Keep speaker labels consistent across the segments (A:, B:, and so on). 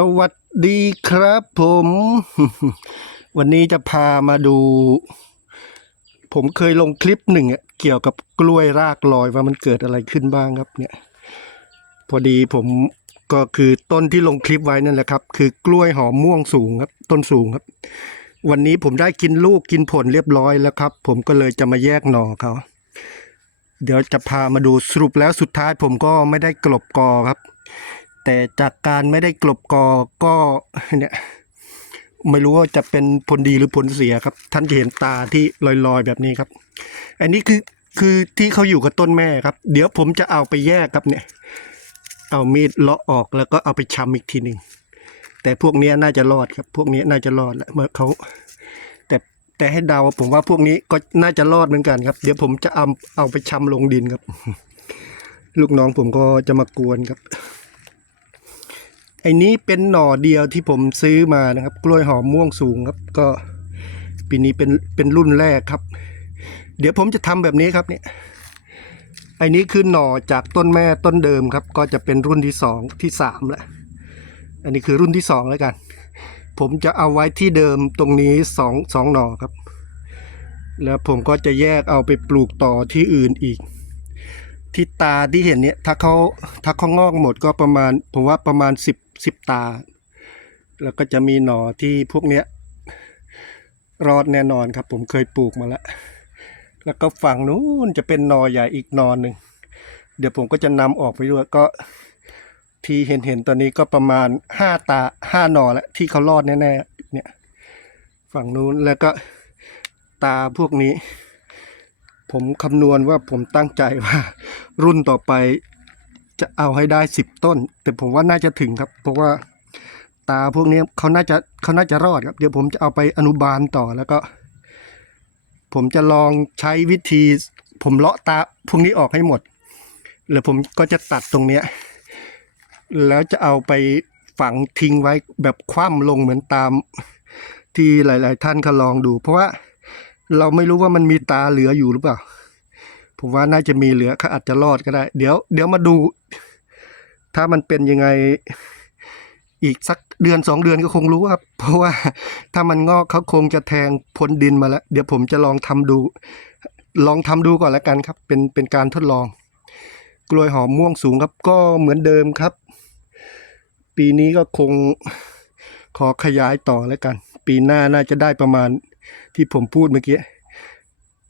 A: สวัสดีครับผม วันนี้จะพามาดู ผมเคยลงคลิปหนึ่งอะเกี่ยวกับกล้วยรากลอยว่ามันเกิดอะไรขึ้นบ้างครับ เนี่ย พอดีผมก็คือต้นที่ลงคลิปไว้นั่นแหละครับ คือกล้วยหอมม่วงสูงครับ ต้นสูงครับ วันนี้ผมได้กินลูกกินผลเรียบร้อยแล้วครับ ผมก็เลยจะมาแยกหน่อเขาเดี๋ยวจะพามาดูสรุปแล้วสุดท้ายผมก็ไม่ได้กลบกอครับ แต่จากการไม่ได้กลบกอก็เนี่ยไม่รู้ว่าจะเป็นผลดีหรือผลเสียครับ ท่านจะเห็นตาที่ลอยๆแบบนี้ครับ อันนี้คือคือที่เขาอยู่กับต้นแม่ครับ เดี๋ยวผมจะเอาไปแยกครับเนี่ย เอามีดเลาะออกแล้วก็เอาไปชำอีกทีหนึ่งแต่พวกนี้น่าจะรอดครับ พวกนี้น่าจะรอดแหละเมื่อเขาแต่แต่ให้เดาผมว่าพวกนี้ก็น่าจะรอดเหมือนกันครับ เดี๋ยวผมจะเอาเอาไปชำลงดินครับ ลูกน้องผมก็จะมากวนครับ อ้นี้เป็นหน่อเดียวที่ผมซื้อมานะครับ กล้วยหอมม่วงสูงครับ ก็ปีนี้เป็นเป็นรุ่นแรกครับ เดี๋ยวผมจะทำแบบนี้ครับเนี่ยไอ้นี้คือหน่อจากต้นแม่ต้นเดิมครับ ก็จะเป็นรุ่นที่สองที่สามแล้วอันนี้คือรุ่นที่สองแล้วกัน ผมจะเอาไว้ที่เดิมตรงนี้สองสองหน่อครับ แล้วผมก็จะแยกเอาไปปลูกต่อที่อื่นอีกที่ตาที่เห็นเนี่ยถ้าเขาถ้าเขางอกหมดก็ประมาณ ผมว่าประมาณสิบ สิบตา แล้วก็จะมีหน่อที่พวกเนี้ยรอดแน่นอนครับ ผมเคยปลูกมาแล้ว แล้วก็ฝั่งนู้นจะเป็นหน่อใหญ่อีกหนอหนึ่ง เดี๋ยวผมก็จะนำออกไปด้วยก็ที่เห็นเห็นตอนนี้ก็ประมาณห้าตาห้าหน่อแล้วที่เขารอดแน่ๆเนี่ย ฝั่งนู้นแล้วก็ตาพวกนี้ ผมคำนวณว่าผมตั้งใจว่า รุ่นต่อไป จะเอาให้ได้สิบต้น แต่ผมว่าน่าจะถึงครับ เพราะว่าตาพวกนี้เขาน่าจะเขาน่าจะรอดครับ เดี๋ยวผมจะเอาไปอนุบาลต่อแล้วก็ ผมจะลองใช้วิธี ผมเลาะตาพวกนี้ออกให้หมดแล้วผมก็จะตัดตรงเนี้ย แล้วจะเอาไปฝังทิ้งไว้แบบคว่ำลงเหมือนตามที่หลาย ๆ ท่านเขาลองดู เพราะว่าเราไม่รู้ว่ามันมีตาเหลืออยู่หรือเปล่า ผมว่าน่าจะมีเหลือเขาอาจจะรอดก็ได้ เดี๋ยวเดี๋ยวมาดู ถ้ามันเป็นยังไง อีกสักเดือนสองเดือนก็คงรู้ครับ เพราะว่าถ้ามันงอกเขาคงจะแทงพ้นดินมาแล้ว เดี๋ยวผมจะลองทำดู ลองทำดูก่อนล้วกันครับ เป็นเป็นการทดลอง กล้วยหอมม่วงสูงครับ ก็เหมือนเดิมครับ ปีนี้ก็คงขอขยายต่อแล้วกัน ปีหน้าน่าจะได้ประมาณที่ผมพูดเมื่อกี้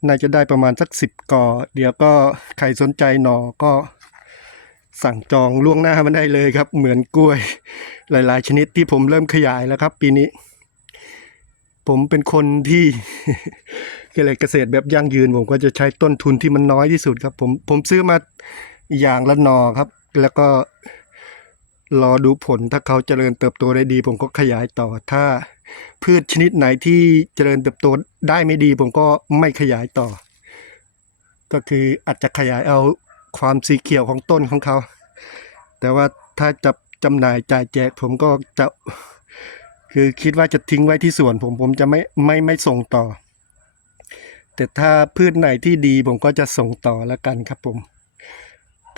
A: น่าจะได้ประมาณสักสิบก่อเดี๋ยวก็ใครสนใจหนอก็สั่งจองล่วงหน้ามันได้เลยครับ เหมือนกล้วย หลาย ๆ ชนิดที่ผมเริ่มขยายแล้วครับ ปีนี้ ผมเป็นคนที่เกษตรเกษตรแบบยั่งยืน ผมก็จะใช้ต้นทุนที่มันน้อยที่สุดครับ ผมผมซื้อมาอย่างละหนอครับ แล้วก็รอดูผลถ้าเขาเจริญเติบโตได้ดี ผมก็ขยายต่อถ้า พืชชนิดไหนที่เจริญเติบโตได้ไม่ดีผมก็ไม่ขยายต่อ ก็คืออาจจะขยายเอาความสีเขียวของต้นของเขา แต่ว่าถ้าจะจำหน่ายจ่ายแจกผมก็จะคือคิดว่าจะทิ้งไว้ที่สวนผมผมจะไม่ไม่ไม่ส่งต่อ แต่ถ้าพืชไหนที่ดีผมก็จะส่งต่อแล้วกันครับผม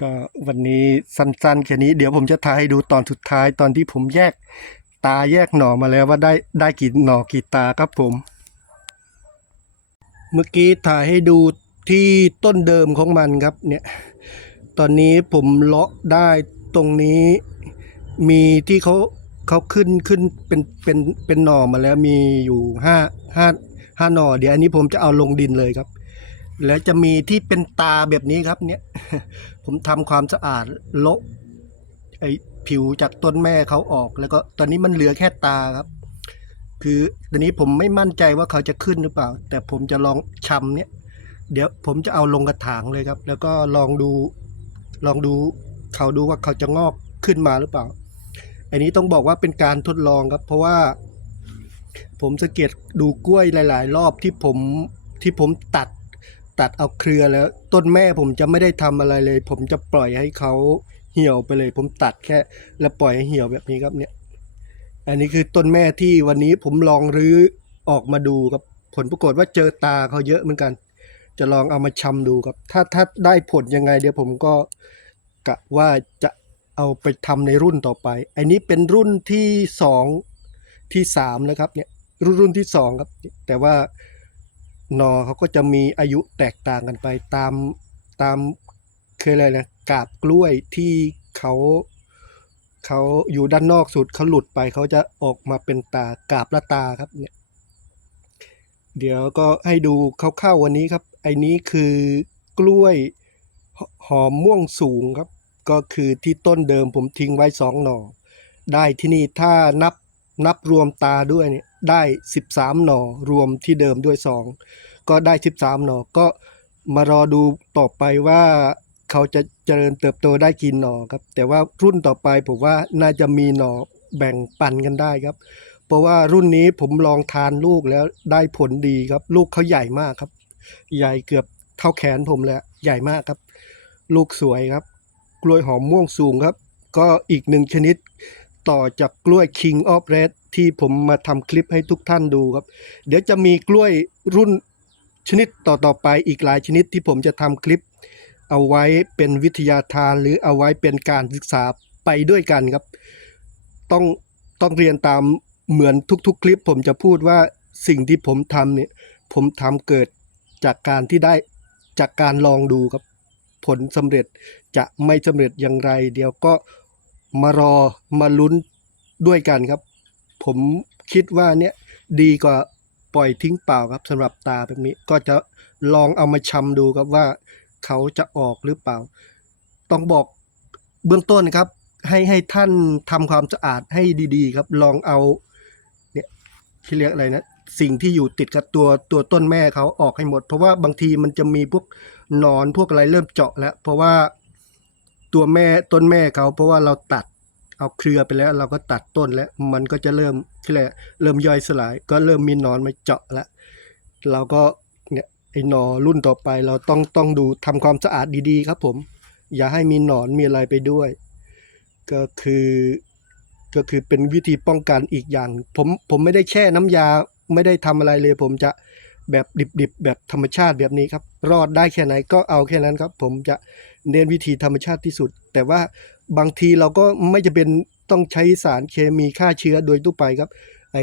A: ก็วันนี้สั้นๆแค่นี้เดี๋ยวผมจะถ่ายให้ดูตอนสุดท้ายตอนที่ผมแยก ตาแยกหน่อมาแล้วว่าได้ได้กี่หน่อกี่ตาครับผม เมื่อกี้ถ่ายให้ดูที่ต้นเดิมของมันครับเนี่ย ตอนนี้ผมเลาะได้ตรงนี้มีที่เขาเขาขึ้นขึ้นเป็นเป็นเป็นหน่อมาแล้วมีอยู่ห้าห้าห้าหน่อเดี๋ยวอันนี้ผมจะเอาลงดินเลยครับ แล้วจะมีที่เป็นตาแบบนี้ครับเนี่ย ผมทำความสะอาดโละไอ ผิวจากต้นแม่เขาออก แล้วก็ตอนนี้มันเหลือแค่ตาครับ คือตอนนี้ผมไม่มั่นใจว่าเขาจะขึ้นหรือเปล่า แต่ผมจะลองชำเนี่ย เดี๋ยวผมจะเอาลงกระถางเลยครับ แล้วก็ลองดูลองดูเขาดูว่าเขาจะงอกขึ้นมาหรือเปล่า อันนี้ต้องบอกว่าเป็นการทดลองครับ เพราะว่า ผมสังเกตดูกล้วยหลาย ๆ รอบที่ผมที่ผมตัดตัดเอาเครือแล้ว ต้นแม่ผมจะไม่ได้ทำอะไรเลย ผมจะปล่อยให้เขา หี่ยวไปเลย ผมตัดแค่ แล้วปล่อยให้เหี่ยวแบบนี้ครับเนี่ย อันนี้คือต้นแม่ที่วันนี้ผมลองรื้อออกมาดูครับ ผลปรากฏว่าเจอตาเขาเยอะเหมือนกัน จะลองเอามาชำดูครับ ถ้าถ้าได้ผลยังไง เดี๋ยวผมก็กะว่าจะเอาไปทำในรุ่นต่อไป อันนี้เป็นรุ่นที่สองที่สามแล้วครับเนี่ยรุ่นรุ่นที่สองครับ แต่ว่านอเขาก็จะมีอายุแตกต่างกันไปตามตามเคยเลยนะ กาบกล้วยที่เขาเขาอยู่ด้านนอกสุดเขาหลุดไปเขาจะออกมาเป็นตากาบละตาครับเนี่ย เดี๋ยวก็ให้ดูคร่าวๆวันนี้ครับ ไอ้นี้คือกล้วยหอมม่วงสูงครับ ก็คือที่ต้นเดิมผมทิ้งไว้สองหน่อ ได้ที่นี่ถ้านับนับรวมตาด้วยเนี่ยได้ 13 หน่อรวมที่เดิมด้วย 2 ก็ได้ 13 หน่อก็มารอดูต่อไปว่า เขาจะเจริญเติบโตได้กี่หน่อครับ แต่ว่ารุ่นต่อไปผมว่าน่าจะมีหน่อแบ่งปันกันได้ครับ เพราะว่ารุ่นนี้ผมลองทานลูกแล้วได้ผลดีครับ ลูกเขาใหญ่มากครับ ใหญ่เกือบเท่าแขนผมเลยอะใหญ่มากครับ ลูกสวยครับ กล้วยหอมม่วงสูงครับ ก็อีกหนึ่งชนิดต่อจากกล้วย King of Red ที่ผมมาทำคลิปให้ทุกท่านดูครับ เดี๋ยวจะมีกล้วยรุ่นชนิดต่อๆไปอีกหลายชนิดที่ผมจะทำคลิป เอาไว้เป็นวิทยาทานหรือเอาไว้เป็นการศึกษาไปด้วยกันครับ ต้องต้องเรียนตามเหมือนทุกๆ คลิป ผมจะพูดว่าสิ่งที่ผมทำเนี่ย ผมทำเกิดจากการที่ได้จากการลองดูครับ ผลสำเร็จจะไม่สำเร็จอย่างไร เดี๋ยวก็มารอมาลุ้นด้วยกันครับ ผมคิดว่าเนี่ยดีกว่าปล่อยทิ้งเปล่าครับสำหรับตาแบบนี้ก็จะลองเอามาชำดูครับว่า เขาจะออกหรือเปล่า ต้องบอกเบื้องต้นครับ ให้ให้ท่านทำความสะอาดให้ดีๆ ครับ ลองเอาเนี่ยที่เรียกอะไรนะสิ่งที่อยู่ติดกับตัวตัวต้นแม่เขาออกให้หมด เพราะว่าบางทีมันจะมีพวกนอนพวกอะไรเริ่มเจาะแล้ว เพราะว่าตัวแม่ต้นแม่เขา เพราะว่าเราตัดเอาเครือไปแล้ว เราก็ตัดต้นแล้วมันก็จะเริ่มที่เรียกเริ่มย่อยสลาย ก็เริ่มมีนอนมาเจาะแล้วเราก็ ไอ้หนอรุ่นต่อไปเราต้องต้องดูทำความสะอาดดีๆ ครับผม อย่าให้มีหนอนมีอะไรไปด้วย ก็คือก็คือเป็นวิธีป้องกันอีกอย่าง ผมผมไม่ได้แช่น้ำยาไม่ได้ทำอะไรเลย ผมจะแบบดิบๆแบบธรรมชาติแบบนี้ครับ รอดได้แค่ไหนก็เอาแค่นั้นครับ ผมจะเน้นวิธีธรรมชาติที่สุด แต่ว่าบางทีเราก็ไม่จะเป็นต้องใช้สารเคมีฆ่าเชื้อโดยทั่วไปครับไอ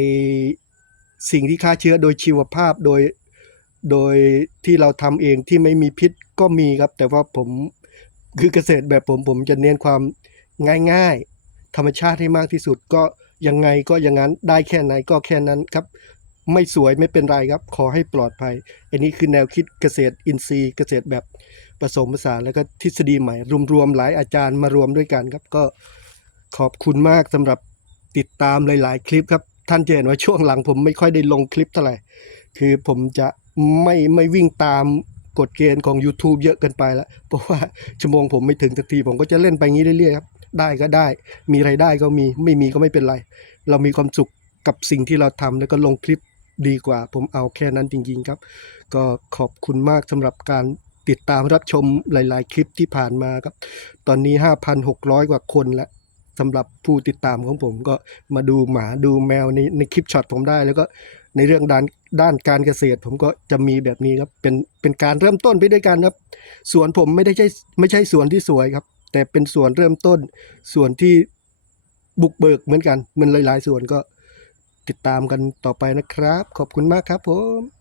A: สิ่งที่ฆ่าเชื้อโดยชีวภาพโดย โดยที่เราทำเองที่ไม่มีพิษก็มีครับ แต่ว่าผมคือเกษตรแบบผมผมจะเน้นความง่ายๆ ธรรมชาติให้มากที่สุดก็ยังไงก็อย่างนั้นได้แค่ไหนก็แค่นั้นครับ ไม่สวยไม่เป็นไรครับ ขอให้ปลอดภัย อันนี้คือแนวคิดเกษตรอินทรีย์เกษตรแบบผสมผสานแล้วก็ทฤษฎีใหม่ รวมๆหลายอาจารย์มารวมด้วยกันครับ ก็ขอบคุณมากสำหรับติดตามหลาย ๆ คลิปครับ ท่านจะเห็นว่าช่วงหลังผมไม่ค่อยได้ลงคลิปเท่าไหร่ คือผมจะ ไม่ไม่วิ่งตามกฎเกณฑ์ของ YouTube เยอะเกินไปแล้วเพราะว่าชั่วโมงผมไม่ถึงสักทีผมก็จะเล่นไปงี้เรื่อยๆครับได้ก็ได้ มีไรายได้ก็มีไม่มีก็ไม่เป็นไร เรามีความสุขกับสิ่งที่เราทำแล้วก็ลงคลิปดีกว่า ผมเอาแค่นั้นจริง ๆครับ ก็ขอบคุณมากสำหรับการติดตามรับชมหลาย ๆ คลิปที่ผ่านมาครับ ตอนนี้ 5,600 กว่าคนแล้วสำหรับผู้ติดตามของผมก็มาดูหมาดูแมวในในคลิปช็อตผมได้แล้วก็ ในเรื่องด้านด้านการเกษตร ผมก็จะมีแบบนี้ครับ เป็นเป็นการเริ่มต้นไปด้วยกันครับ สวนผมไม่ได้ใช่ไม่ใช่สวนที่สวยครับ แต่เป็นสวนเริ่มต้นสวนที่บุกเบิกเหมือนกัน มันหลายๆส่วนก็ติดตามกันต่อไปนะครับ ขอบคุณมากครับผม